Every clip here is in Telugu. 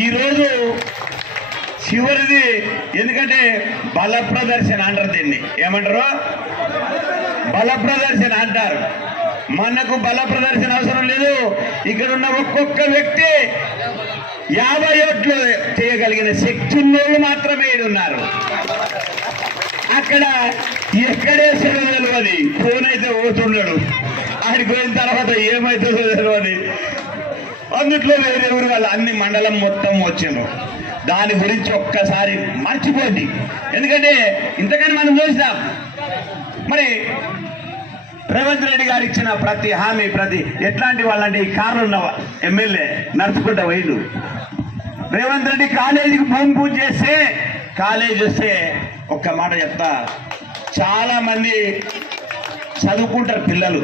ఈరోజు చివరిది ఎందుకంటే బల ప్రదర్శన అంటారు దీన్ని. ఏమంటారు? బల ప్రదర్శన అంటారు. మనకు బల ప్రదర్శన అవసరం లేదు. ఇక్కడ ఉన్న ఒక్కొక్క వ్యక్తి యాభై ఓట్లు చేయగలిగిన శక్తి ఉన్నోళ్ళు మాత్రమే ఉన్నారు. అక్కడ ఎక్కడే సెలవు తెలియదు ఫోన్ అయితే పోతున్నాడు. ఆడికి పోయిన తర్వాత ఏమైతుందో తెలియదు అందుట్లో వేరే ఊరు వాళ్ళు అన్ని మండలం మొత్తం వచ్చిండ్రు. దాని గురించి ఒక్కసారి మర్చిపోండి. ఎందుకంటే ఇంతకని మనం చూసినాం. మరి రేవంత్ రెడ్డి గారు ఇచ్చిన ప్రతి హామీ ప్రతి ఎట్లాంటి వాళ్ళంటే ఈ కార్లు ఉన్న ఎమ్మెల్యే నడుచుకుంటా పోయిండు. రేవంత్ రెడ్డి కాలేజీకి భూమి పూజ చేస్తే కాలేజ్ వస్తే ఒక్క మాట చెప్తా. చాలా మంది చదువుకుంటారు పిల్లలు.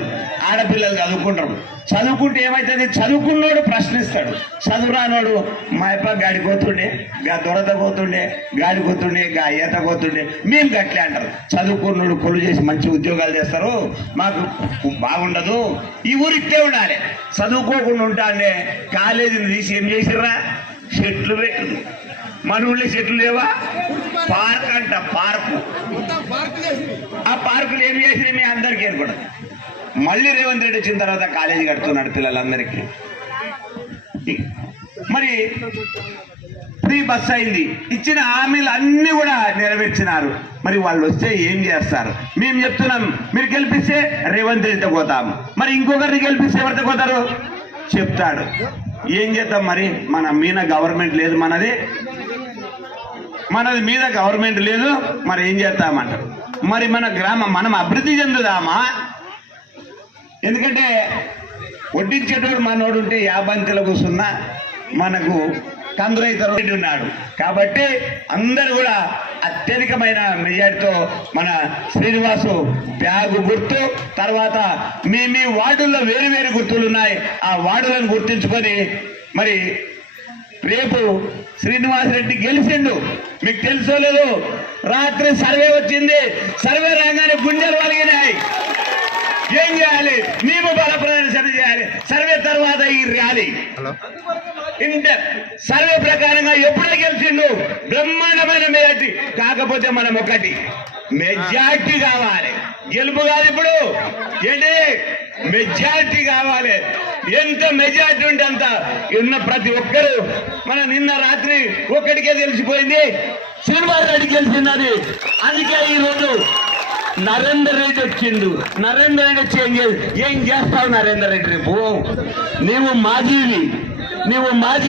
ఆడపిల్లలు చదువుకుంటారు. చదువుకుంటే ఏమవుతుంది చదువుకున్నోడు ప్రశ్నిస్తాడు. చదువురానోడు మా అప్ప గాడి పోతుండే గా దొరద పోతుండే గాడి పోతుండే గా ఈత పోతుండే మేము గట్లే అంటారు. చదువుకున్నోడు కొలు చేసి మంచి ఉద్యోగాలు చేస్తారు. మాకు బాగుండదు. ఈ ఊరికే ఉండాలి. చదువుకోకుండా ఉంటా అంటే కాలేజీని తీసి ఏం చేసిర్రా? చెట్లు మన ఊళ్ళో చెట్లు లేవా? పార్క్ అంట పార్కు. ఆ పార్కులు ఏం చేసినా మీ అందరికీ ఏర్పడదు మళ్ళీ రేవంత్ రెడ్డి వచ్చిన తర్వాత కాలేజీ కడుతున్నాడు పిల్లలందరికీ. మరి ఫ్రీ బస్ అయింది. ఇచ్చిన హామీలు అన్ని కూడా నెరవేర్చినారు. మరి వాళ్ళు వస్తే ఏం చేస్తారు? మేము చెప్తున్నాం మీరు గెలిపిస్తే రేవంత్ రెడ్డితో పోతాము. మరి ఇంకొకరిని గెలిపిస్తే ఎవరితో పోతారు? చెప్తాడు. ఏం చేద్దాం మరి? మన మీద గవర్నమెంట్ లేదు మనది. మనది మీద గవర్నమెంట్ లేదు. మరి ఏం చేస్తామంటారు మరి మన గ్రామం మనం అభివృద్ధి చెందుదామా? ఎందుకంటే వడ్డించేటోడు మనోడు ఉంటే యాబంతిలో కూర్చున్నా మనకు కందురైతరు ఉన్నాడు. కాబట్టి అందరూ కూడా అత్యధికమైన మెజార్టీతో మన శ్రీనివాసు బ్యాగు గుర్తు తర్వాత మీ మీ వార్డుల్లో వేరు వేరు గుర్తులు ఉన్నాయి ఆ వార్డులను గుర్తించుకొని మరి రేపు శ్రీనివాస్ రెడ్డి గెలిచిండు. మీకు తెలుసో లేదు? రాత్రి సర్వే వచ్చింది. సర్వే రాగానే గుండెలు వలిగినాయి ఏం చేయాలి? మేము బల ప్రదర్శన చేయాలి. సర్వే తర్వాత ఈ ర్యాలీ. ఇంత సర్వే ప్రకారంగా ఎప్పుడే గెలిచిండు? బ్రహ్మాండమైన మెజార్టీ కాకపోతే మనం ఒకటి. మెజార్టీ కావాలి. గెలుపు కాదు ఇప్పుడు. ఏంటి? మెజార్టీ కావాలి. ఎంత మెజార్టీ ఉంటే అంత. ఉన్న ప్రతి ఒక్కరు. మన నిన్న రాత్రి ఒక్కడికే తెలిసిపోయింది. శ్రీనివాస్ రెడ్డి గెలిచినది అందుకే ఈ రోజు నరేందర్ రెడ్డి వచ్చిండు నరేందర్ రెడ్డి వచ్చి ఏం ఏం చేస్తావు నరేందర్ రెడ్డి రేపు? నీవు మాజీవి నీవు మాజీ